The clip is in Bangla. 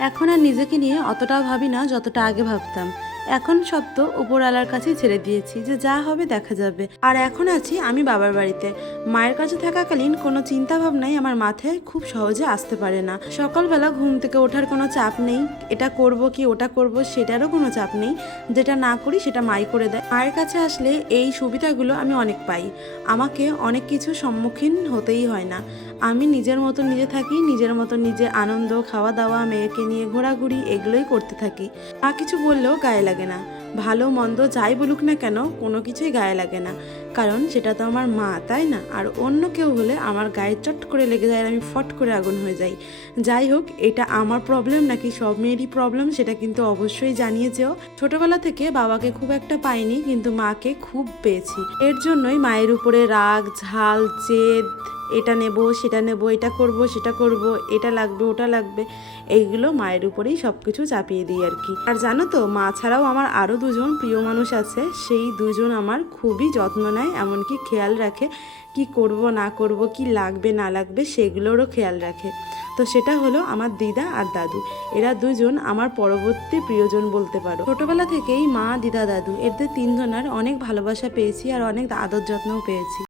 এখন আর নিজেকে নিয়ে অতটা ভাবি না যতটা আগে ভাবতাম। এখন সব তো উপরওয়ালার কাছেই ছেড়ে দিয়েছি, যে যা হবে দেখা যাবে। আর এখন আছি আমি বাবার বাড়িতে। মায়ের কাছে থাকাকালীন কোনো চিন্তা ভাবনাই আমার মাথায় খুব সহজে আসতে পারে না। সকালবেলা ঘুম থেকে ওঠার কোনো চাপ নেই, এটা করব কি ওটা করব সেটারও কোনো চাপ নেই। যেটা না করি সেটা মাই করে দেয়। মায়ের কাছে আসলে এই সুবিধাগুলো আমি অনেক পাই। আমাকে অনেক কিছু সম্মুখীন হতেই হয় না। আমি নিজের মতো নিজে থাকি, নিজের মতো নিজে আনন্দ, খাওয়া দাওয়া, মেয়েকে নিয়ে ঘোরাঘুরি এগুলোই করতে থাকি। মা কিছু বললেও গায়ে লাগে না। ভালো মন্দ যাই বলুক না কেন, কোনো কিছুই গায়ে লাগে না। কারণ সেটা তো আমার মা, তাই না? আর অন্য কেউ হলে আমার গায়ে চট করে লেগে যায় আর আমি ফট করে আগুন হয়ে যাই। যাই হোক, এটা আমার প্রবলেম নাকি সব মেয়েরই প্রবলেম সেটা কিন্তু অবশ্যই জানিয়ে যেও। ছোটবেলা থেকে বাবাকে খুব একটা পাইনি, কিন্তু মাকে খুব পেয়েছি। এর জন্যই মায়ের উপরে রাগ, ঝাল, জেদ, এটা নেব সেটা নেব, এটা করব সেটা করব, এটা লাগবে ওটা লাগবে, এইগুলো মায়ের উপরেই সব কিছু চাপিয়ে দিই আর কি। আর জানো তো, মা ছাড়াও আমার আরও দুজন প্রিয় মানুষ আছে। সেই দুজন আমার খুবই যত্ন নেয়, এমনকি খেয়াল রাখে কি করব না করব, কি লাগবে না লাগবে সেগুলোরও খেয়াল রাখে। তো সেটা হলো আমার দিদা আর দাদু। এরা দুজন আমার পরবর্তী প্রিয়জন বলতে পারো। ছোটবেলা থেকেই মা, দিদা, দাদু এদের তিনজনের অনেক ভালোবাসা পেয়েছি আর অনেক আদর যত্নও পেয়েছি।